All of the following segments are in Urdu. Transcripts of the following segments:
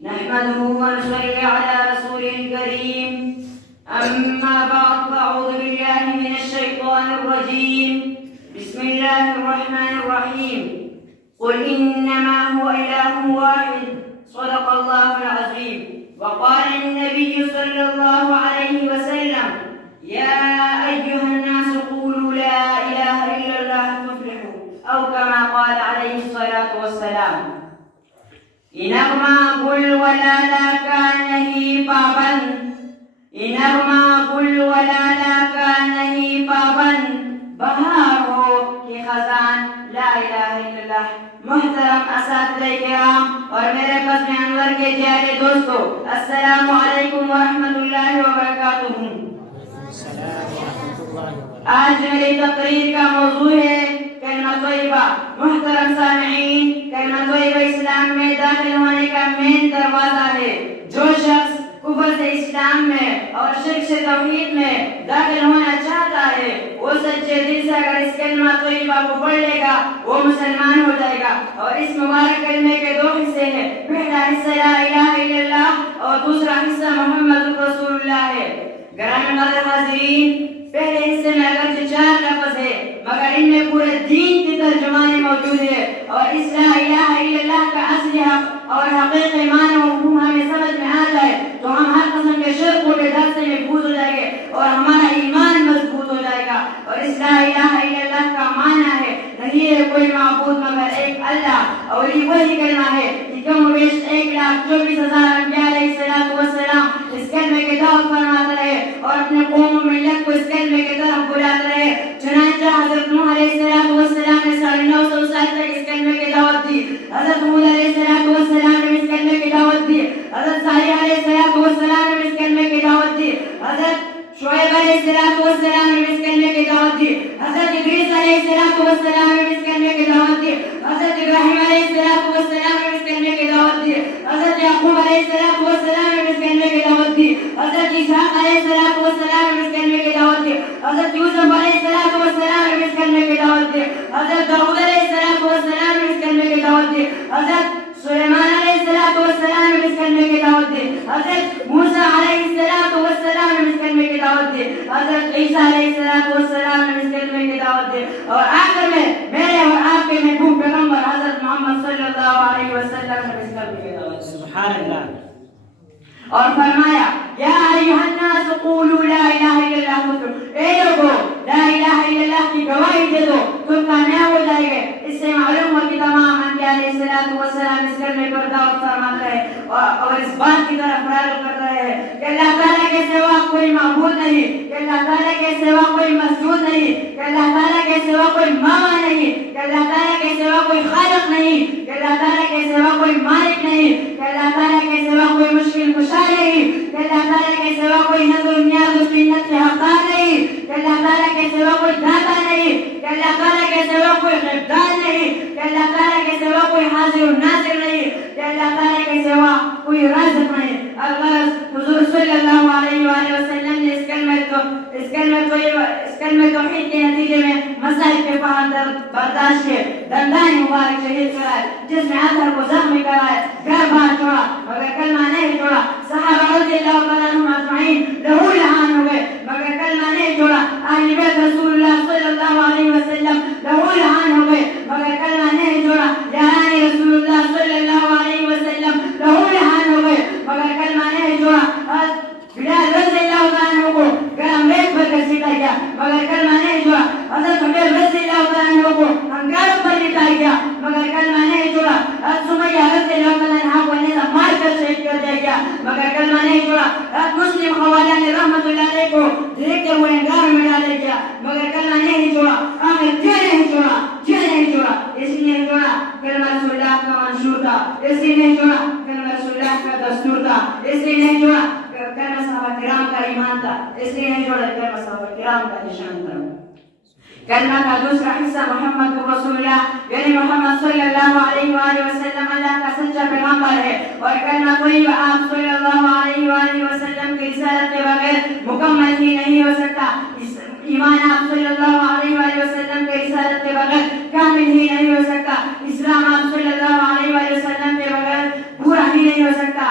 نحمده ونصلي على رسوله الكريم. أما بعد فأعوذ بالله من الشيطان الرجيم. بسم الله الرحمن الرحيم. قل إنما هو إله واحد صدق الله العظيم. وقال النبي صلى الله عليه وسلم: يا أيها الناس قولوا لا إله إلا الله تفلحوا، أو كما قال عليه الصلاة والسلام. إنما قل ولا لا كان هي بابا، إنما قل ولا لا كان هي بابا، بہار ہو کہ خزان لا الہ الا اللہ. محترم اساتذہ کرام اور میرے قسم انور کے پیارے دوستو، السلام علیکم ورحمۃ اللہ وبرکاتہ. آج میری تقریر کا موضوع ہے کلمہ طیبہ. محترم سامعین، کلمہ طیبہ اسلام میں داخل ہونے کا مین دروازہ ہے. جو شخص کفر سے اسلام میں اور شرک سے توحید میں داخل ہونا چاہتا ہے، وہ سچے دل سے اگر اس کلمہ طیبہ کو پڑھ لے گا وہ مسلمان ہو جائے گا. اور اس مبارک کلمے کے دو حصے ہیں. پہلا حصہ لا الہ الا اللہ اور دوسرا حصہ محمد رسول اللہ ہے. گرامی قدر حاضرین، پہلے حصے میں اگرچہ 4 لفظ ہے مگر ان میں پورے دین کی ترجمانی موجود ہے. اور اس لا الہ الا اللہ کا اصلی حق اور حقیقی معنی و مفہوم ہمیں سمجھ میں آ جائے تو ہم ہر قسم کے شرک و بدعت سے محفوظ ہو جائیں گے اور ہمارا ایمان مضبوط ہو جائے گا. اور اس لا الہ الا اللہ کا معنی ہے نہیں ہے کوئی معبود مگر ایک اللہ. اور یہ وہی کلمہ ہے کہ کم و بیش 1,24,000 انبیاء علیہ السلام اس کلمے کی دعوت فرماتے رہے اور اپنے قوم و ملت کو اس کلمے کی طرف بلاتے رہے. چنانچہ حضرت نوح علیہ السلام نے 950 سال تک اس کلمے کی دعوت دی. حضرت ہود علیہ السلام نے اس کلمے کی دعوت دی. حضرت صالح علیہ السلام نے اس کلمے کی دعوت دی. حضرت شعیب علیہ السلام نے اس کلمے کی دعوت دی. حضرت ادریس علیہ السلام نے اس کلمے کی دعوت دی. حضرت ابراہیم علیہ السلام نے اس کلمے کی دعوت دی. حضرت یعقوب علیہ السلام نے اس کلمے کی دعوت دی. حضرت اسحاق علیہ السلام نے اس کلمے کی دعوت دی. حضرت یوسف علیہ السلام نے اس کلمے کی دعوت دی. حضرت داؤد علیہ السلام نے اس کلمے کی دعوت دی. حضرت سلیمان علیہ السلام نے اس کلمے کی دعوت دی. حضرت موسیٰ علیہ السلام نے اس کلمے کی دعوت دی. حضرت عیسیٰ علیہ السلام نے اس کلمے کی دعوت دی. اور آخر میں میرے اور آپ کے محبوب پیغمبر حضرت محمد صلی اللہ علیہ وسلم نے اس کلمے کی دعوت دی. سبحان اللہ. اور فرمایا یا ایھا الناس قولوا لا الہ الا اللہ. اے لوگو لا الہ الا اللہ کی گواہی دے دو، تم کامیاب ہو جائے گے. اس سے معلوم ہو کہ تمام انبیاء علیہ السلام اس کلمے پر دعوت فرماتے ہیں اور اس بات کی طرف راغب کر رہے ہیں کہ اللہ تعالیٰ کے سوا کوئی معبود نہیں، کہ اللہ تعالیٰ کے سوا کوئی مسجود نہیں، کہ اللہ تعالیٰ کے سوا کوئی ماوا نہیں، کہ اللہ تعالیٰ کے سوا کوئی خالق نہیں، کہ اللہ تعالیٰ کے سوا کوئی مالک نہیں، کہ اللہ تعالیٰ کے سوا کوئی مشکل کشا نہیں، کہ اللہ تعالیٰ کے سوا کوئی نظر و نیاز و سنت کے حقدار نہیں، کہ اللہ تعالیٰ کے سوا کوئی داتا نہیں، کہ اللہ تعالیٰ کے سوا کوئی غیبدار نہیں، کہ اللہ تعالیٰ کے سوا کوئی حاضر و ناظر نہیں، کہ اللہ تعالیٰ کے سوا کوئی رازق نہیں. الغرض حضور صلی اللہ علیہ وآلہ وسلم نے اس کلمہ توحید کے نتیجے میں مسائل کے پہاڑ برداشت کیے، دندان مبارک شہید کرائے، جس میں اطہر کو زخمی کرائے، گھر بار چھوڑا مگر کلمہ نہیں چھوڑا. صحابہ رضی اللہ تعالیٰ عنہم اجمعین لہو لہان ہو گئے مگر کلمہ نہیں چھوڑا. اہل بیت رسول اللہ صلی اللہ علیہ وسلم لہو لہان ہو گئے مگر کلمہ نہیں چھوڑا. یاران رسول اللہ صلی اللہ علیہ وسلم لہو لہان ہو گئے مگر کلمہ نہیں چھوڑا. بلال رضی اللہ عنہ کو گرم ریت پر کر سیٹا گیا مگر کلمہ نہیں چھوڑا. حضرت عمر رضی اللہ عنہ کو انگاروں پر لٹایا گیا مگر کلمہ نہیں چھوڑا. حضرت سمیہ رضی اللہ عنہ کو نیزہ مار کر شہید کر دیا گیا مگر کلمہ نہیں چھوڑا. حضرت مسلم خوالہ نے رحمۃ اللہ علیہ کو دیکھتے ہوئے انگاروں میں ڈالا گیا مگر کلمہ نہیں چھوڑا. آخر کیوں نہیں چھوڑا؟ اس لیے نہیں چھوڑا کلمہ رسول اللہ کا منشور تھا، اس لیے نہیں چھوڑا کلمہ رسول اللہ کا دستور تھا، اس لیے نہیں چھوڑا کلمہ صحابہ کرام کا ایمان تھا، اس لیے نہیں چھوڑا کلمہ صحابہ کرام کا نشان تھا. کلمہ کا دوسرا حصہ محمد رسول اللہ یعنی محمد صلی اللہ علیہ وآلہ وسلم اللہ کا سچا پیغمبر ہے. اور کلمہ طیبہ آپ صلی اللہ علیہ وآلہ وسلم کی رسالت کے بغیر مکمل ہی نہیں ہو سکتا. ایمان آپ صلی اللہ علیہ وآلہ وسلم کی رسالت کے بغیر کامل ہی نہیں ہو سکتا. اسلام آپ صلی اللہ علیہ وآلہ وسلم کے بغیر پورا ہی نہیں ہو سکتا.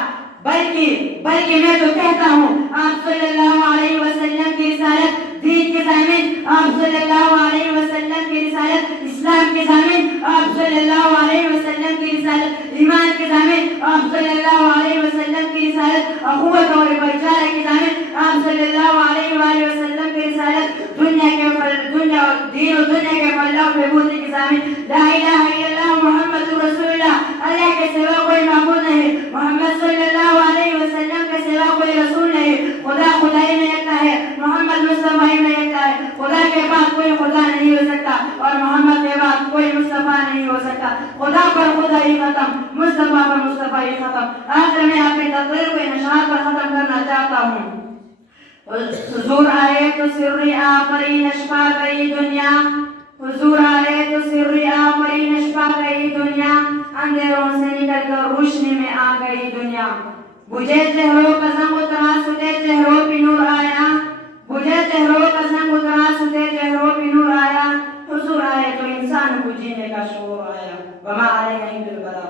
کہتا ہوں آپ صلی اللہ علیہ وسلم کی رسالت دین کے ضامن، آپ صلی اللہ علیہ وسلم کی رسالت اسلام کے ضامن، آپ صلی اللہ علیہ وسلم کی رسالت ایمان کے ضامن، آپ صلی اللہ علیہ وسلم کی رسالت اخوت اور بھائی چارے کے ضامن، آپ صلی اللہ علیہ وآلہ وسلم کی رسالت دنیا کے دین و دنیا کے فلاح و بہبود کے ضامن۔ لا الہ الا اللہ محمد رسول اللہ، اللہ کے سوا کوئی معبود نہیں، محمد صلی اللہ علیہ وسلم کے سوا کوئی رسول نہیں، خدا خدائی میں یکتا ہے، محمد مصطفی میں یکتا ہے، خدا کے بعد کوئی خدا نہیں ہو سکتا اور محمد کے بعد کوئی مصطفیٰ نہیں ہو سکتا، خدا پر خدائی ختم، مصطفیٰ پر مصطفی ختم۔ آخر میں اپنی تقریر کو نشان پر ختم کرنا چاہتا ہوں۔ حضور آئے تو سری آفرین اشفا گئی دنیا، حضور آئے تو سری آفرین اشفا گئی دنیا، اندھیروں سے نکل کر روشنی میں آ گئی دنیا، بجھے چہروں کا زنگ اترا ستے چہروں پہ نور آیا، بجھے چہروں کا زنگ اترا ستے چہروں پہ نور آیا، حضور آئے تو انسان کو جینے کا شعور آیا، وما علینا الا البلاغ۔